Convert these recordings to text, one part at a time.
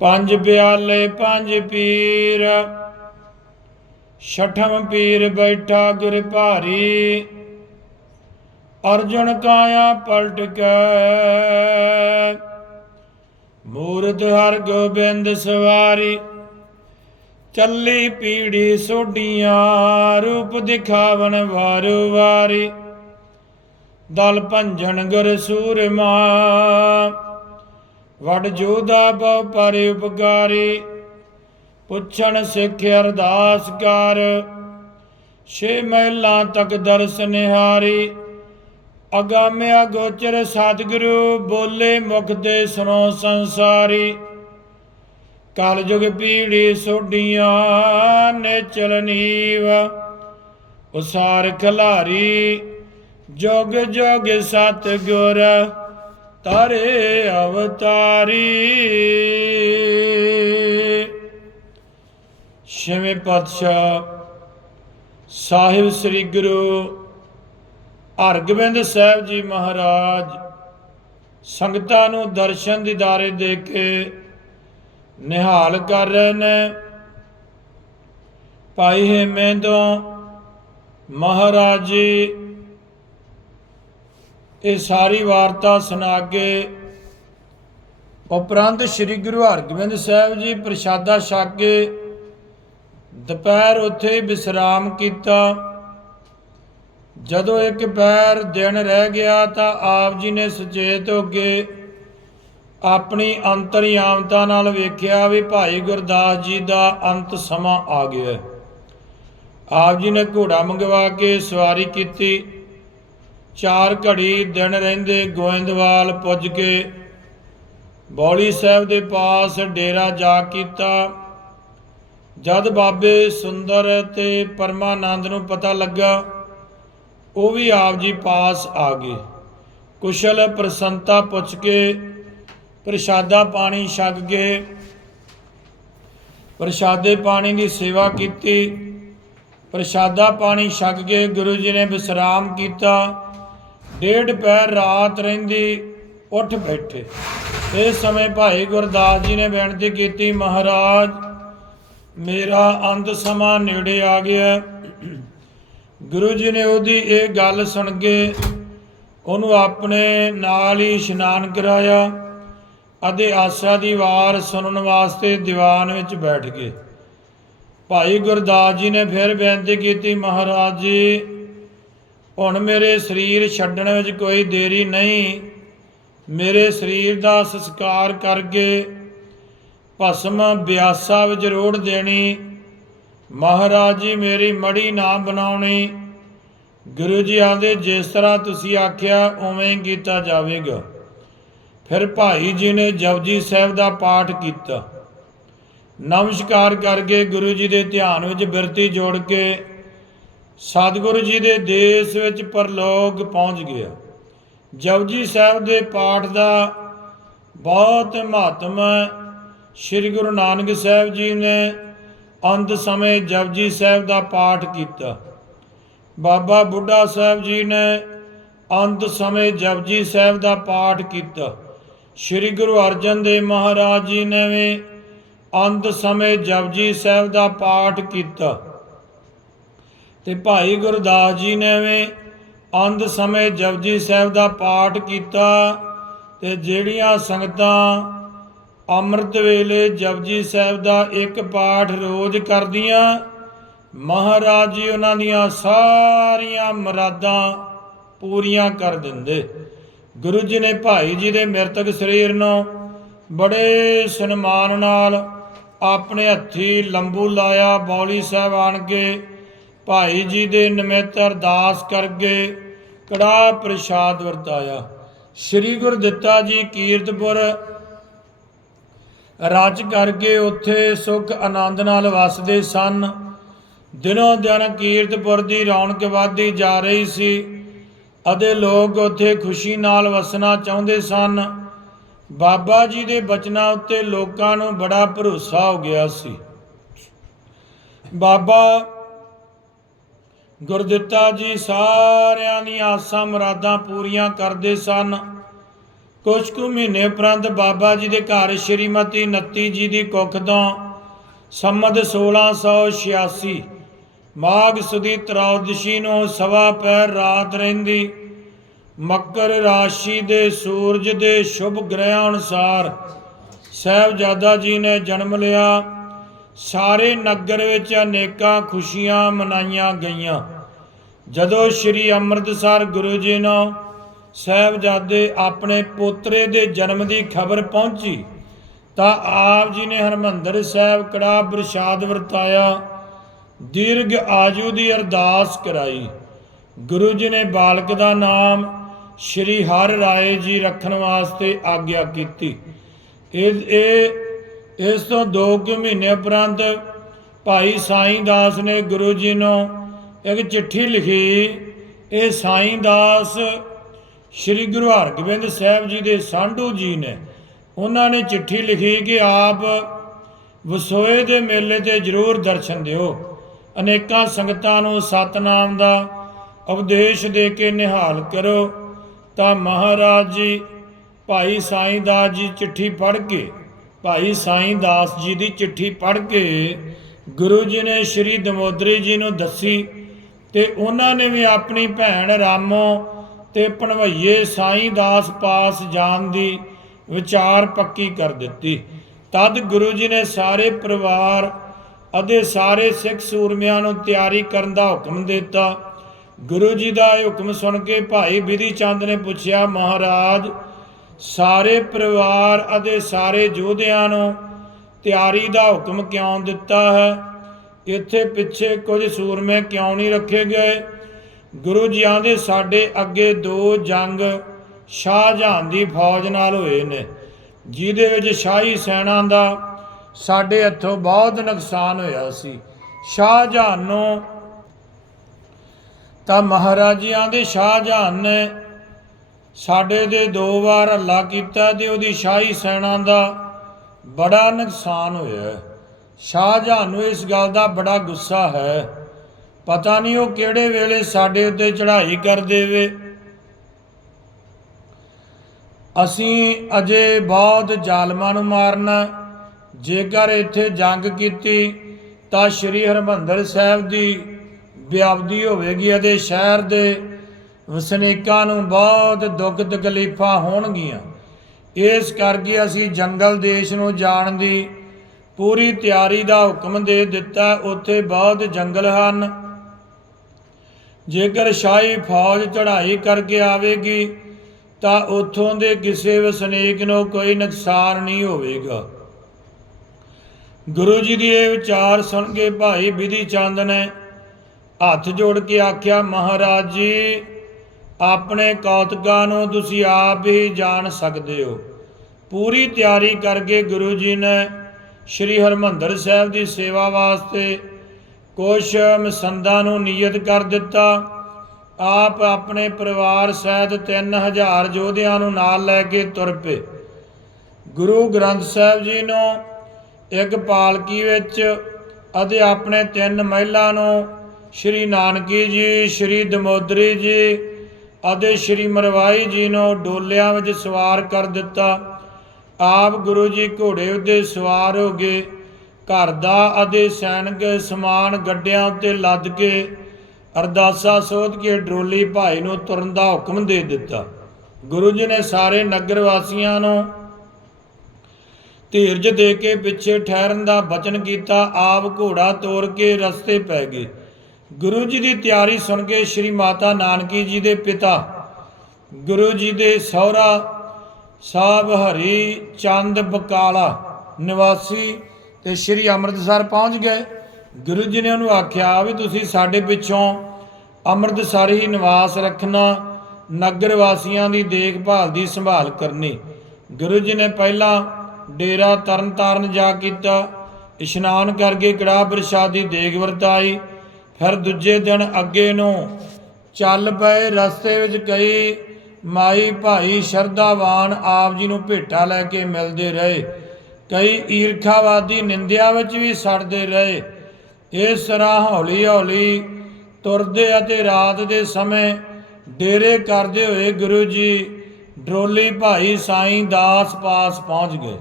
ਪੰਜ ਪਿਆਲੇ ਪੰਜ ਪੀਰ। ਛਠਮ ਪੀਰ ਬੈਠਾ ਗੁਰ ਭਾਰੀ। ਅਰਜੁਨ ਕਾਇਆ ਪਲਟ ਕੇ। ਮੂਰਤ ਹਰ ਗੋਬਿੰਦ ਸਵਾਰੀ। ਚੱਲੀ ਪੀੜੀ ਸੋਡੀਆਂ ਰੂਪ ਦਿਖਾਵਣ ਵਾਰੂ ਵਾਰੀ। ਦਲ ਭੰਜਨ ਗੁਰ ਸੂਰਮਾ। ਵਡ ਜੋਦਾ ਬਹੁ ਪਰ ਉਪਕਾਰੀ, ਪੁੱਛਣ ਸਿੱਖ ਅਰਦਾਸ ਕਰ। ਛੇ ਮਹਿਲਾਂ ਤੱਕ ਦਰਸ ਨਿਹਾਰੀ, ਅਗਾਮਿਆ ਗੋਚਰ ਸਤਿਗੁਰੂ, ਬੋਲੇ ਮੁਖ ਤੇ ਸੁਨੋ ਸੰਸਾਰੀ। ਕਲਯੁਗ ਪੀੜੀ ਸੋਡੀਆਂ ਨੇ ਚਲਨੀਵ ਉਸਾਰ ਖਲਾਰੀ, ਜੋਗ ਜੋਗ ਸਤਿਗੁਰ। ਤਾਰੇ ਅਵਤਾਰੀ। ਛੇਵੇਂ ਪਾਤਸ਼ਾਹ ਸਾਹਿਬ ਸ੍ਰੀ ਗੁਰੂ ਹਰਗੋਬਿੰਦ ਸਾਹਿਬ ਜੀ ਮਹਾਰਾਜ ਸੰਗਤਾਂ ਨੂੰ ਦਰਸ਼ਨ ਦੀਦਾਰੇ ਦੇ ਕੇ ਨਿਹਾਲ ਕਰ ਰਹੇ ਨੇ ਭਾਈ ਹੇਮੇਂਦੋਂ ਮਹਾਰਾਜ ਜੀ ਇਹ ਸਾਰੀ ਵਾਰਤਾ ਸੁਣਾ ਕੇ ਉਪਰੰਤ ਸ੍ਰੀ ਗੁਰੂ ਹਰਗੋਬਿੰਦ ਸਾਹਿਬ ਜੀ ਪ੍ਰਸ਼ਾਦਾ ਛਕ ਕੇ ਦੁਪਹਿਰ ਉੱਥੇ ਵਿਸਰਾਮ ਕੀਤਾ। ਜਦੋਂ ਇੱਕ ਪੈਰ ਦਿਨ ਰਹਿ ਗਿਆ ਤਾਂ ਆਪ ਜੀ ਨੇ ਸੁਚੇਤ ਹੋ ਕੇ ਆਪਣੀ ਅੰਤਰਯਾਮਤਾ ਨਾਲ ਵੇਖਿਆ ਵੀ ਭਾਈ ਗੁਰਦਾਸ ਜੀ ਦਾ ਅੰਤ ਸਮਾਂ ਆ ਗਿਆ। ਆਪ ਜੀ ਨੇ ਘੋੜਾ ਮੰਗਵਾ ਕੇ ਸਵਾਰੀ ਕੀਤੀ। ਚਾਰ ਘੜੀ ਦਿਨ ਰਹਿੰਦੇ ਗੋਇੰਦਵਾਲ ਪੁੱਜ ਕੇ। ਬੌਲੀ ਸਾਹਿਬ ਦੇ ਪਾਸ ਡੇਰਾ ਜਾ ਕੀਤਾ। ਜਦ ਬਾਬੇ ਸੁੰਦਰ ਤੇ ਪਰਮਾਨੰਦ ਨੂੰ ਪਤਾ ਲੱਗਾ, ਉਹ ਵੀ ਆਪ ਜੀ ਪਾਸ ਆ ਗਏ। ਕੁਸ਼ਲ ਪ੍ਰਸੰਤਾ ਪੁੱਛ ਕੇ ਪ੍ਰਸ਼ਾਦਾ ਪਾਣੀ ਛਕ ਕੇ ਪ੍ਰਸ਼ਾਦੇ ਪਾਣੀ ਦੀ ਸੇਵਾ ਕੀਤੀ। ਪ੍ਰਸ਼ਾਦਾ ਪਾਣੀ ਛਕ ਕੇ ਗੁਰੂ ਜੀ ਨੇ ਵਿਸਰਾਮ ਕੀਤਾ। ਡੇਢ ਪੈਰ ਰਾਤ ਰਹਿੰਦੀ, ਉੱਠ ਬੈਠੇ। ਇਸ ਸਮੇਂ ਭਾਈ ਗੁਰਦਾਸ ਜੀ ਨੇ ਬੇਨਤੀ ਕੀਤੀ, ਮਹਾਰਾਜ, ਮੇਰਾ ਅੰਤ ਸਮਾਂ ਨੇੜੇ ਆ ਗਿਆ ਗੁਰੂ ਜੀ ਨੇ ਉਹਦੀ ਇਹ ਗੱਲ ਸੁਣ ਕੇ ਉਹਨੂੰ ਆਪਣੇ ਨਾਲ ਹੀ ਇਸ਼ਨਾਨ ਕਰਾਇਆ ਅਤੇ ਆਸਾ ਦੀ ਵਾਰ ਸੁਣਨ ਵਾਸਤੇ ਦੀਵਾਨ ਵਿੱਚ ਬੈਠ ਗਏ। ਭਾਈ ਗੁਰਦਾਸ ਜੀ ਨੇ ਫਿਰ ਬੇਨਤੀ ਕੀਤੀ, ਮਹਾਰਾਜ ਜੀ ਹੁਣ ਮੇਰੇ ਸਰੀਰ ਛੱਡਣ ਵਿੱਚ ਕੋਈ ਦੇਰੀ ਨਹੀਂ। ਮੇਰੇ ਸਰੀਰ ਦਾ ਸੰਸਕਾਰ ਕਰਕੇ ਭਸਮ ਬਿਆਸਾ ਵਿੱਚ ਰੋੜ ਦੇਣੀ। ਮਹਾਰਾਜ ਜੀ ਮੇਰੀ ਮੜੀ ਨਾ ਬਣਾਉਣੀ। ਗੁਰੂ ਜੀ ਆਂਦੇ, ਜਿਸ ਤਰ੍ਹਾਂ ਤੁਸੀਂ ਆਖਿਆ, ਉਵੇਂ ਹੀ ਕੀਤਾ ਜਾਵੇਗਾ। ਫਿਰ ਭਾਈ ਜੀ ਨੇ ਜਪਜੀ ਸਾਹਿਬ ਦਾ ਪਾਠ ਕੀਤਾ। ਨਮਸਕਾਰ ਕਰਕੇ ਗੁਰੂ ਜੀ ਦੇ ਧਿਆਨ ਵਿੱਚ ਬਿਰਤੀ ਜੋੜ ਕੇ ਸਤਿਗੁਰੂ ਜੀ ਦੇ ਦੇਸ਼ ਵਿੱਚ ਪਰਲੋਕ ਪਹੁੰਚ ਗਿਆ। ਜਪਜੀ ਸਾਹਿਬ ਦੇ ਪਾਠ ਦਾ ਬਹੁਤ ਮਹੱਤਮ ਹੈ। ਸ੍ਰੀ ਗੁਰੂ ਨਾਨਕ ਸਾਹਿਬ ਜੀ ਨੇ ਅੰਤ ਸਮੇਂ ਜਪਜੀ ਸਾਹਿਬ ਦਾ ਪਾਠ ਕੀਤਾ। ਬਾਬਾ ਬੁੱਢਾ ਸਾਹਿਬ ਜੀ ਨੇ ਅੰਤ ਸਮੇਂ ਜਪਜੀ ਸਾਹਿਬ ਦਾ ਪਾਠ ਕੀਤਾ। ਸ੍ਰੀ ਗੁਰੂ ਅਰਜਨ ਦੇਵ ਮਹਾਰਾਜ ਜੀ ਨੇ ਵੀ ਅੰਤ ਸਮੇਂ ਜਪਜੀ ਸਾਹਿਬ ਦਾ ਪਾਠ ਕੀਤਾ। ਤੇ ਭਾਈ ਗੁਰਦਾਸ ਜੀ ਨੇ ਵੀ ਅੰਧ ਸਮੇਂ ਜਪਜੀ ਸਾਹਿਬ ਦਾ ਪਾਠ ਕੀਤਾ ਤੇ ਜਿਹੜੀਆਂ ਸੰਗਤਾਂ ਅੰਮ੍ਰਿਤ ਵੇਲੇ ਜਪਜੀ ਸਾਹਿਬ ਦਾ ਇੱਕ ਪਾਠ ਰੋਜ਼ ਕਰਦੀਆਂ, ਮਹਾਰਾਜ ਜੀ ਉਹਨਾਂ ਦੀਆਂ ਸਾਰੀਆਂ ਮੁਰਾਦਾਂ ਪੂਰੀਆਂ ਕਰ ਦਿੰਦੇ। ਗੁਰੂ ਜੀ ਨੇ ਭਾਈ ਜੀ ਦੇ ਮਰਤਕ ਸਰੀਰ ਨੂੰ ਬੜੇ ਸਨਮਾਨ ਨਾਲ ਆਪਣੇ ਹੱਥੀ ਲੰਬੂ ਲਾਇਆ, ਬੌਲੀ ਸਾਹਿਬ ਆਣ ਕੇ ਭਾਈ ਜੀ ਦੇ ਨਿਮਿਤ ਅਰਦਾਸ ਕਰਕੇ ਕੜਾ ਪ੍ਰਸ਼ਾਦ ਵਰਤਾਇਆ। ਸ੍ਰੀ ਗੁਰਦਿੱਤਾ ਜੀ ਕੀਰਤਪੁਰ ਰਾਜ ਕਰਕੇ ਉੱਥੇ ਸੁਖ ਆਨੰਦ ਨਾਲ ਵਸਦੇ ਸਨ। ਦਿਨੋਂ ਦਿਨ ਕੀਰਤਪੁਰ ਦੀ ਰੌਣਕ ਵਧਦੀ ਜਾ ਰਹੀ ਸੀ ਅਤੇ ਲੋਕ ਉੱਥੇ ਖੁਸ਼ੀ ਨਾਲ ਵਸਣਾ ਚਾਹੁੰਦੇ ਸਨ। ਬਾਬਾ ਜੀ ਦੇ ਬਚਨਾਂ ਉੱਤੇ ਲੋਕਾਂ ਨੂੰ ਬੜਾ ਭਰੋਸਾ ਹੋ ਗਿਆ ਸੀ। ਬਾਬਾ ਗੁਰਦਿੱਤਾ ਜੀ ਸਾਰਿਆਂ ਦੀਆਂ ਆਸਾਂ ਮੁਰਾਦਾਂ ਪੂਰੀਆਂ ਕਰਦੇ ਸਨ। ਕੁਝ ਕੁ ਮਹੀਨੇ ਉਪਰੰਤ ਬਾਬਾ ਜੀ ਦੇ ਘਰ ਸ਼੍ਰੀਮਤੀ ਨੱਤੀ ਜੀ ਦੀ ਕੁੱਖ ਤੋਂ ਸੰਮਤ 1686 ਮਾਘ ਸੁਦੀ ਤਰਾਉਦਸ਼ੀ ਨੂੰ ਸਵਾ ਪੈਰ ਰਾਤ ਰਹਿੰਦੀ। ਮਕਰ ਰਾਸ਼ੀ ਦੇ ਸੂਰਜ ਦੇ ਸ਼ੁਭ ਗ੍ਰਹਿ ਅਨੁਸਾਰ ਸਾਹਿਬਜ਼ਾਦਾ ਜੀ ਨੇ ਜਨਮ ਲਿਆ। ਸਾਰੇ ਨਗਰ ਵਿੱਚ ਅਨੇਕਾਂ ਖੁਸ਼ੀਆਂ ਮਨਾਈਆਂ ਗਈਆਂ। ਜਦੋਂ ਸ੍ਰੀ ਅੰਮ੍ਰਿਤਸਰ ਗੁਰੂ ਜੀ ਨੂੰ ਸਾਹਿਬਜ਼ਾਦੇ ਆਪਣੇ ਪੋਤਰੇ ਦੇ ਜਨਮ ਦੀ ਖਬਰ ਪਹੁੰਚੀ, ਤਾਂ ਆਪ ਜੀ ਨੇ ਹਰਮੰਦਰ ਸਾਹਿਬ ਕੜਾ ਪ੍ਰਸ਼ਾਦ ਵਰਤਾਇਆ, ਦੀਰਘ ਆਜੂ ਦੀ ਅਰਦਾਸ ਕਰਾਈ। ਗੁਰੂ ਜੀ ਨੇ ਬਾਲਕ ਦਾ ਨਾਮ ਸ਼੍ਰੀ ਹਰ ਰਾਏ ਜੀ ਰੱਖਣ ਵਾਸਤੇ ਆਗਿਆ ਕੀਤੀ। ਇਹ ਇਹ ਇਸ ਤੋਂ 2 ਕੁ ਮਹੀਨੇ ਉਪਰੰਤ ਭਾਈ ਸਾਈਂ ਦਾਸ ਨੇ ਗੁਰੂ ਜੀ ਨੂੰ ਇੱਕ ਚਿੱਠੀ ਲਿਖੀ। ਇਹ ਸਾਈਂ ਦਾਸ ਸ੍ਰੀ ਗੁਰੂ ਹਰਗੋਬਿੰਦ ਸਾਹਿਬ ਜੀ ਦੇ ਸਾਂਢੂ ਜੀ ਨੇ। ਉਹਨਾਂ ਨੇ ਚਿੱਠੀ ਲਿਖੀ ਕਿ ਆਪ ਵਸੋਏ ਦੇ ਮੇਲੇ ਤੇ ਜ਼ਰੂਰ ਦਰਸ਼ਨ ਦਿਓ। ਅਨੇਕਾਂ ਸੰਗਤਾਂ ਨੂੰ ਸਤਨਾਮ ਦਾ ਉਪਦੇਸ਼ ਦੇ ਕੇ ਨਿਹਾਲ ਕਰੋ। ਤਾਂ ਮਹਾਰਾਜ ਜੀ, ਭਾਈ ਸਾਈਂ ਦਾਸ ਜੀ ਚਿੱਠੀ ਪੜ੍ਹ ਕੇ ਭਾਈ ਸਾਈਂ ਦਾਸ ਜੀ ਦੀ ਚਿੱਠੀ ਪੜ੍ਹ ਕੇ ਗੁਰੂ ਜੀ ਨੇ ਸ਼੍ਰੀ ਦਮੋਦਰੀ ਜੀ ਨੂੰ ਦੱਸੀ ਤੇ ਉਹਨਾਂ ਨੇ ਵੀ ਆਪਣੀ ਭੈਣ ਰਾਮੋ ਤੇ ਭਣਵਈਏ ਸਾਈਂ ਦਾਸ ਪਾਸ ਜਾਣ ਦੀ ਵਿਚਾਰ ਪੱਕੀ ਕਰ ਦਿੱਤੀ। ਤਦ ਗੁਰੂ ਜੀ ਨੇ ਸਾਰੇ ਪਰਿਵਾਰ ਅਤੇ ਸਾਰੇ ਸਿੱਖ ਸੂਰਮਿਆਂ ਨੂੰ ਤਿਆਰੀ ਕਰਨ ਦਾ ਹੁਕਮ ਦਿੱਤਾ। ਗੁਰੂ ਜੀ ਦਾ ਇਹ ਹੁਕਮ ਸੁਣ ਕੇ ਭਾਈ ਬਿਧੀ ਚੰਦ ਨੇ ਪੁੱਛਿਆ, ਮਹਾਰਾਜ ਸਾਰੇ ਪਰਿਵਾਰ ਅਤੇ ਸਾਰੇ ਯੋਧਿਆਂ ਨੂੰ ਤਿਆਰੀ ਦਾ ਹੁਕਮ ਕਿਉਂ ਦਿੱਤਾ ਹੈ? ਇੱਥੇ ਪਿੱਛੇ ਕੁਝ ਸੂਰਮੇ ਕਿਉਂ ਨਹੀਂ ਰੱਖੇ ਗਏ? ਗੁਰੂ ਜੀ ਆਂਦੇ, ਸਾਡੇ ਅੱਗੇ ਦੋ ਜੰਗ ਸ਼ਾਹਜਹਾਨ ਦੀ ਫੌਜ ਨਾਲ ਹੋਏ ਨੇ, ਜਿਹਦੇ ਵਿੱਚ ਸ਼ਾਹੀ ਸੈਨਾ ਦਾ ਸਾਡੇ ਹੱਥੋਂ ਬਹੁਤ ਨੁਕਸਾਨ ਹੋਇਆ ਸੀ। ਸ਼ਾਹਜਹਾਨ ਨੂੰ ਤਾਂ ਮਹਾਰਾਜਿਆਂ ਦੇ ਸ਼ਾਹਜਹਾਨ ਨੇ ਸਾਡੇ ਦੇ ਦੋ ਵਾਰ ਹੱਲਾ ਕੀਤਾ ਤੇ ਉਹਦੀ ਸ਼ਾਹੀ ਸੈਨਾ ਦਾ ਬੜਾ ਨੁਕਸਾਨ ਹੋਇਆ ਸ਼ਾਹਜਹਾਨ ਨੂੰ ਇਸ ਗੱਲ ਦਾ ਬੜਾ ਗੁੱਸਾ ਹੈ। ਪਤਾ ਨਹੀਂ ਉਹ ਕਿਹੜੇ ਵੇਲੇ ਸਾਡੇ ਉੱਤੇ ਚੜ੍ਹਾਈ ਕਰ ਦੇਵੇ। ਅਸੀਂ ਅਜੇ ਬਹੁਤ ਜ਼ਾਲਮਾਂ ਨੂੰ ਮਾਰਨਾ ਜੇਕਰ ਇੱਥੇ ਜੰਗ ਕੀਤੀ ਤਾਂ ਸ੍ਰੀ ਹਰਮੰਦਰ ਸਾਹਿਬ ਦੀ ਬਿਆਬਦੀ ਹੋਵੇਗੀ ਅਤੇ ਸ਼ਹਿਰ ਦੇ ਵਸਨੀਕਾਂ ਨੂੰ ਬਹੁਤ ਦੁੱਖ ਤਕਲੀਫਾਂ ਹੋਣਗੀਆਂ। ਇਸ ਕਰਕੇ ਅਸੀਂ ਜੰਗਲ ਦੇਸ਼ ਨੂੰ ਜਾਣ ਦੀ ਪੂਰੀ ਤਿਆਰੀ ਦਾ ਹੁਕਮ ਦੇ ਦਿੱਤਾ। ਉੱਥੇ ਬਹੁਤ ਜੰਗਲ ਹਨ। ਜੇਕਰ ਸ਼ਾਹੀ ਫੌਜ ਚੜ੍ਹਾਈ ਕਰਕੇ ਆਵੇਗੀ, ਤਾਂ ਉੱਥੋਂ ਦੇ ਕਿਸੇ ਵਸਨੀਕ ਨੂੰ ਕੋਈ ਨੁਕਸਾਨ ਨਹੀਂ ਹੋਵੇਗਾ। ਗੁਰੂ ਜੀ ਦੀ ਇਹ ਵਿਚਾਰ ਸੁਣ ਕੇ ਭਾਈ ਵਿਧੀ ਚੰਦ ਨੇ ਹੱਥ ਜੋੜ ਕੇ ਆਖਿਆ, ਮਹਾਰਾਜ ਜੀ ਆਪਣੇ ਕੌਤਕਾਂ ਨੂੰ ਤੁਸੀਂ ਆਪ ਹੀ ਜਾਣ ਸਕਦੇ ਹੋ। ਪੂਰੀ ਤਿਆਰੀ ਕਰਕੇ ਗੁਰੂ ਜੀ ਨੇ ਸ੍ਰੀ ਹਰਮੰਦਰ ਸਾਹਿਬ ਦੀ ਸੇਵਾ ਵਾਸਤੇ ਕੁਛ ਮਸੰਦਾਂ ਨੂੰ ਨਿਯਤ ਕਰ ਦਿੱਤਾ। ਆਪ ਆਪਣੇ ਪਰਿਵਾਰ ਸਹਿਤ 3000 ਯੋਧਿਆਂ ਨੂੰ ਨਾਲ ਲੈ ਕੇ ਤੁਰ ਪਏ। ਗੁਰੂ ਗ੍ਰੰਥ ਸਾਹਿਬ ਜੀ ਨੂੰ ਇੱਕ ਪਾਲਕੀ ਵਿੱਚ ਅਤੇ ਆਪਣੇ ਤਿੰਨ ਮਹਿਲਾ ਨੂੰ ਸ਼੍ਰੀ ਨਾਨਕੀ ਜੀ, ਸ਼੍ਰੀ ਦਮੋਦਰੀ ਜੀ ਅਤੇ ਸ਼੍ਰੀ ਮਰਵਾਈ ਜੀ ਨੂੰ ਡੋਲਿਆਂ ਵਿੱਚ ਸਵਾਰ ਕਰ ਦਿੱਤਾ। ਆਪ ਗੁਰੂ ਜੀ ਘੋੜੇ ਉੱਤੇ ਸਵਾਰ ਹੋ ਗਏ। ਘਰ ਦਾ ਅਤੇ ਸੈਨਿਕ ਸਮਾਨ ਗੱਡਿਆਂ ਉੱਤੇ ਲੱਦ ਕੇ ਅਰਦਾਸਾ ਸੋਧ ਕੇ ਡਰੋਲੀ ਭਾਈ ਨੂੰ ਤੁਰਨ ਦਾ ਹੁਕਮ ਦੇ ਦਿੱਤਾ। ਗੁਰੂ ਜੀ ਨੇ ਸਾਰੇ ਨਗਰ ਵਾਸੀਆਂ ਨੂੰ ਧੀਰਜ ਦੇ ਕੇ ਪਿੱਛੇ ਠਹਿਰਨ ਦਾ ਬਚਨ ਕੀਤਾ। ਆਪ ਘੋੜਾ ਤੋੜ ਕੇ ਰਸਤੇ ਪੈ ਗਏ। ਗੁਰੂ ਜੀ ਦੀ ਤਿਆਰੀ ਸੁਣ ਕੇ ਸ੍ਰੀ ਮਾਤਾ ਨਾਨਕੀ ਜੀ ਦੇ ਪਿਤਾ, ਗੁਰੂ ਜੀ ਦੇ ਸਹੁਰਾ ਸਾਹਿਬ ਹਰੀ ਚੰਦ ਬਕਾਲਾ ਨਿਵਾਸੀ ਤੇ ਸ੍ਰੀ ਅੰਮ੍ਰਿਤਸਰ ਪਹੁੰਚ ਗਏ। ਗੁਰੂ ਜੀ ਨੇ ਉਹਨੂੰ ਆਖਿਆ ਵੀ ਤੁਸੀਂ ਸਾਡੇ ਪਿੱਛੋਂ ਅੰਮ੍ਰਿਤਸਰ ਹੀ ਨਿਵਾਸ ਰੱਖਣਾ, ਨਗਰ ਵਾਸੀਆਂ ਦੀ ਦੇਖਭਾਲ ਦੀ ਸੰਭਾਲ ਕਰਨੀ। ਗੁਰੂ ਜੀ ਨੇ ਪਹਿਲਾਂ ਡੇਰਾ ਤਰਨਤਾਰਨ ਜਾ ਕੀਤਾ, ਇਸ਼ਨਾਨ ਕਰਕੇ ਕੜਾਹ ਦੀ ਦੇਗ ਵਰਤਾਈ ਫਿਰ ਦੂਜੇ ਦਿਨ ਅੱਗੇ ਨੂੰ। ਚੱਲ ਪਏ ਰਸਤੇ ਵਿੱਚ ਕਈ ਮਾਈ ਭਾਈ ਸ਼ਰਧਾਵਾਨ ਆਪ ਜੀ ਨੂੰ ਭੇਟਾ ਲੈ ਕੇ ਮਿਲਦੇ ਰਹੇ। ਕਈ ਈਰਖਾਵਾਦੀ ਨਿੰਦਿਆ ਵਿੱਚ ਵੀ ਸੜਦੇ ਰਹੇ। ਇਸ ਤਰ੍ਹਾਂ ਹੌਲੀ ਹੌਲੀ ਤੁਰਦੇ ਅਤੇ ਰਾਤ ਦੇ ਸਮੇਂ ਡੇਰੇ ਕਰਦੇ ਹੋਏ ਗੁਰੂ ਜੀ ਡਰੋਲੀ ਭਾਈ ਸਾਈਂ ਦਾਸ ਪਾਸ ਪਹੁੰਚ ਗਏ।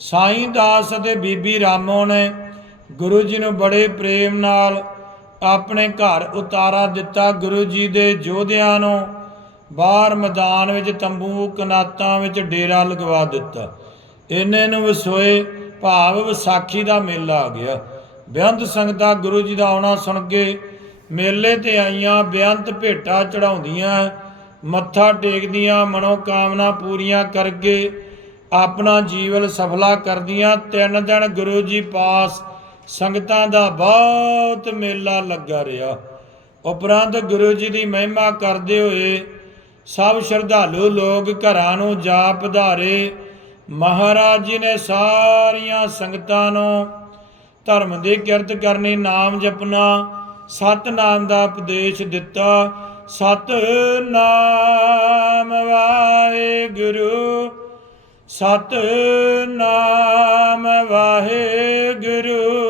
ਸਾਈਂ ਦਾਸ ਅਤੇ ਬੀਬੀ ਰਾਮੋ ਨੇ ਗੁਰੂ ਜੀ ਨੂੰ ਬੜੇ ਪ੍ਰੇਮ ਨਾਲ ਆਪਣੇ ਘਰ ਉਤਾਰਾ ਦਿੱਤਾ ਗੁਰੂ ਜੀ ਦੇ ਯੋਧਿਆਂ ਨੂੰ। ਬਾਹਰ ਮੈਦਾਨ ਵਿੱਚ ਤੰਬੂ ਕਨਾਤਾਂ ਵਿੱਚ ਡੇਰਾ ਲਗਵਾ ਦਿੱਤਾ। ਇਹਨੇ ਨੂੰ ਵਸੋਏ ਭਾਵ ਵਿਸਾਖੀ ਦਾ ਮੇਲਾ ਆ ਗਿਆ। ਬੇਅੰਤ ਸੰਗਤਾਂ ਗੁਰੂ ਜੀ ਦਾ ਆਉਣਾ ਸੁਣ ਕੇ ਮੇਲੇ ਤੇ ਆਈਆਂ ਬੇਅੰਤ ਭੇਟਾ ਚੜਾਉਂਦੀਆਂ ਮੱਥਾ ਟੇਕਦੀਆਂ ਮਨੋ ਕਾਮਨਾ ਪੂਰੀਆਂ ਕਰਕੇ ਆਪਣਾ ਜੀਵਨ ਸਫਲਾ ਕਰਦੀਆਂ। ਤਿੰਨ ਦਿਨ ਗੁਰੂ ਜੀ ਪਾਸ ਸੰਗਤਾਂ ਦਾ ਬਹੁਤ ਮੇਲਾ ਲੱਗਾ ਰਿਹਾ। ਉਪਰੰਤ ਗੁਰੂ ਜੀ ਦੀ ਮਹਿਮਾ ਕਰਦੇ ਹੋਏ ਸਭ ਸ਼ਰਧਾਲੂ ਲੋਕ ਘਰਾਂ ਨੂੰ ਜਾ ਪਧਾਰੇ ਮਹਾਰਾਜ ਜੀ ਨੇ ਸਾਰੀਆਂ ਸੰਗਤਾਂ ਨੂੰ ਧਰਮ ਦੀ ਕਿਰਤ ਕਰਨੀ, ਨਾਮ ਜਪਣਾ, ਸਤਨਾਮ ਦਾ ਉਪਦੇਸ਼ ਦਿੱਤਾ। ਸਤ ਨਾਮ ਵਾਹਿਗੁਰੂ।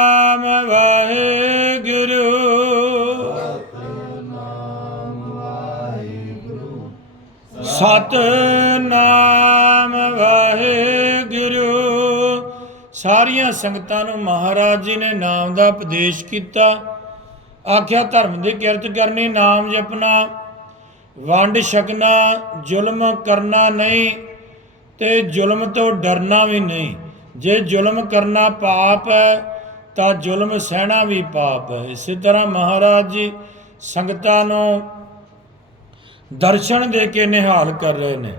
ਸਤ ਨਾਮ ਵਾਹਿਗੁਰੂ। ਸਾਰੀਆਂ ਸੰਗਤਾਂ ਨੂੰ ਮਹਾਰਾਜ ਜੀ ਨੇ ਨਾਮ ਦਾ ਉਪਦੇਸ਼ ਕੀਤਾ। ਆਖਿਆ, ਧਰਮ ਦੀ ਕਿਰਤ ਕਰਨੀ, ਨਾਮ ਜਪਣਾ, ਵੰਡ ਛਕਣਾ, ਜ਼ੁਲਮ ਕਰਨਾ ਨਹੀਂ ਤੇ ਜ਼ੁਲਮ ਤੋਂ ਡਰਨਾ ਵੀ ਨਹੀਂ। ਜੇ ਜ਼ੁਲਮ ਕਰਨਾ ਪਾਪ ਹੈ, ਤਾਂ ਜ਼ੁਲਮ ਸਹਿਣਾ ਵੀ ਪਾਪ ਹੈ। ਇਸੇ ਤਰ੍ਹਾਂ ਮਹਾਰਾਜ ਜੀ ਸੰਗਤਾਂ ਨੂੰ ਦਰਸ਼ਨ ਦੇ ਕੇ ਨਿਹਾਲ ਕਰ ਰਹੇ ਨੇ।